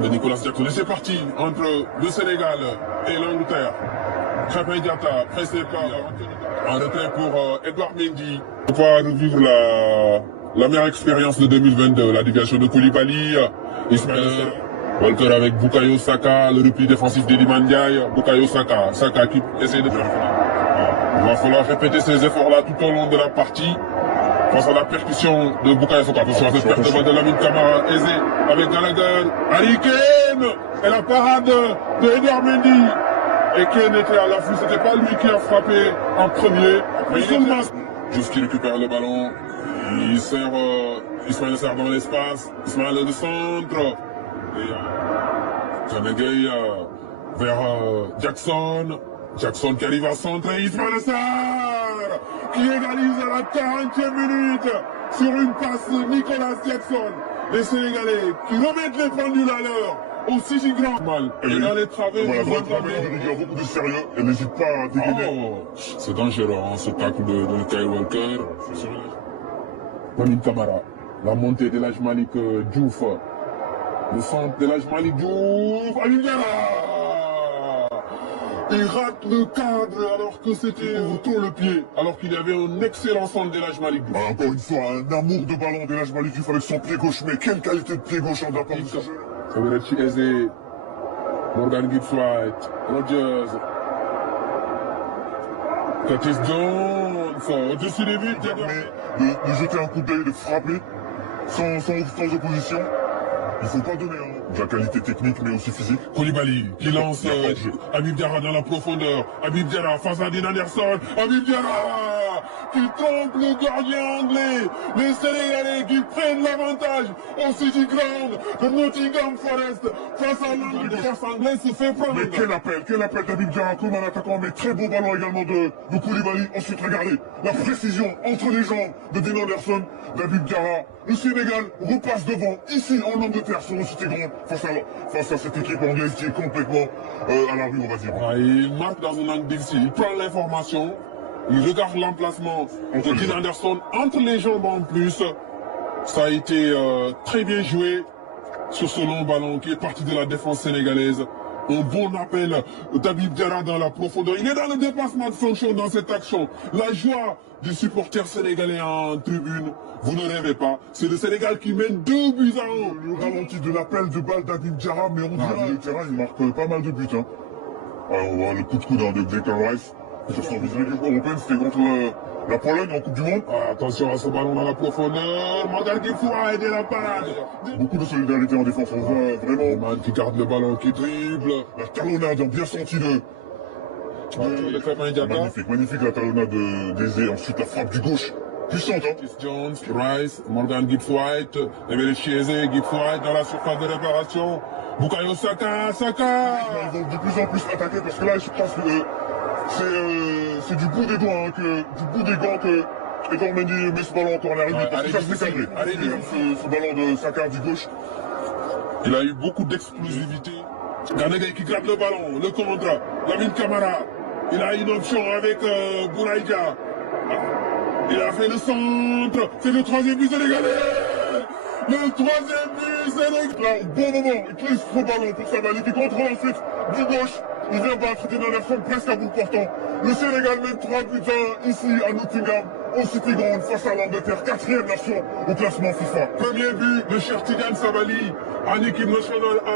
de Nicolas Jackson. Et c'est parti entre le Sénégal et l'Angleterre. Krépin Diatta, pressé par en retrait pour Edouard Mendy. On va revivre la meilleure expérience de 2022, la déviation de Koulibaly, Ismaël Walker avec Bukayo Saka, le repli défensif d'Iliman Ndiaye, Bukayo Saka, Saka qui essaie de faire. Il va falloir répéter ces efforts-là tout au long de la partie. Face à la percussion de Bukayo Saka. Attention à cette perte de balle de Lamine Camara, aisé avec Gallagher, Harry Kane et la parade de Edouard Mendy. Et Kane était à l'affût, c'était pas lui qui a frappé en premier. Mais juste qui récupère le ballon, il sert, Ismaël sert dans l'espace, Ismaël le centre. Et Janegay vers Jackson. Jackson qui arrive à centrer, Ismaël Sarr qui égalise à la 40e minute sur une passe de Nicolas Jackson. Les Sénégalais qui remettent les pendules à l'heure au Sigigrand. Mal. Et dans les travées, voilà, il y a beaucoup de sérieux et n'hésite pas à dégainer. Oh, c'est dangereux, hein, ce tacle de Kyle Walker. Lamine Camara, la montée de l'Aj Malik Diouf, le centre de l'Aj Malik Diouf, Habib Diarra. Il rate le cadre alors que c'était autour le pied, alors qu'il y avait un excellent centre de l'Aj Malik Diouf. Encore une fois, un amour de ballon de l'Aj Malik Diouf avec son pied gauche, mais quelle qualité de pied gauche en de la part de ce jeu. Soveretti Eze, Morgan Gibbs-White, Rodgers, Curtis Jones, au-dessus des buts, de jeter un coup d'œil, de frapper sans opposition. Il faut pas donner de la qualité technique mais aussi physique. Koulibaly qui lance Habib Diarra dans la profondeur. Habib Diarra face à Dean Anderson. Habib Diarra qui trompe le gardien anglais. Les Sénégalais qui prennent l'avantage au City Ground de Nottingham Forest face à l'angle de force anglaise se fait prendre. Mais quel appel d'Habib Diarra comme un attaquant, mais très beau ballon également de Koulibaly. Ensuite regardez la précision entre les jambes de Dean Anderson, d'Habib Diarra. Le Sénégal repasse devant, ici en Angleterre, sur le City Ground, face à cette équipe anglaise qui est complètement à la rue, on va dire. Ouais, il marque dans un angle difficile, il prend l'information, il regarde l'emplacement de Dean Anderson entre les jambes en plus. Ça a été très bien joué sur ce long ballon qui est parti de la défense sénégalaise. Un bon appel d'Habib Diarra dans la profondeur. Il est dans le dépassement de fonction dans cette action. La joie du supporter sénégalais en tribune. Vous ne rêvez pas. C'est le Sénégal qui mène 2 buts à 1. Le ralenti de l'appel de balle d'Habib Diarra, mais on dirait le terrain, il marque pas mal de buts. Hein. On voit le coup de coude de Declan Rice sur son visage européenne, c'était contre la Pologne en Coupe du Monde. Attention à ce ballon dans la profondeur. Morgan Gibbs-White et la parade. Beaucoup de solidarité en défense. On voit vraiment Man qui garde le ballon, qui dribble. La talonnade bien sentie de Krépin Diatta. Magnifique la talonnade d'Eze. Ensuite la frappe du gauche. Puissante, hein. Curtis Jones, Rice, Morgan Gibbs-White, Eberechi Eze, Gibbs-White dans la surface de réparation. Bukayo Saka. Ils vont de plus en plus attaquer parce que là, je pense que c'est du bout des doigts, du bout des gants que Edouard Mendy met ce ballon encore en arrière. Parce que ça s'est cadré. Ce ballon de Saka du gauche. Il a eu beaucoup d'explosivité. Ganegay qui gratte le ballon, le contre, Lamine Camara. Il a une option avec Bouraïdia. Il a fait le centre. C'est le 3e but sénégalais. Le 3e but sénégalais. Là, au bon moment, il prise ce ballon pour Sabali qui contrôle ensuite du gauche. Il vient battre Dean Anderson presque à bout portant. Le Sénégal mène 3 buts à 1 ici à Nottingham, au City Ground, face à l'Angleterre, 4e nation au classement FIFA. Premier but de Chertigan Sabali en équipe nationale 1.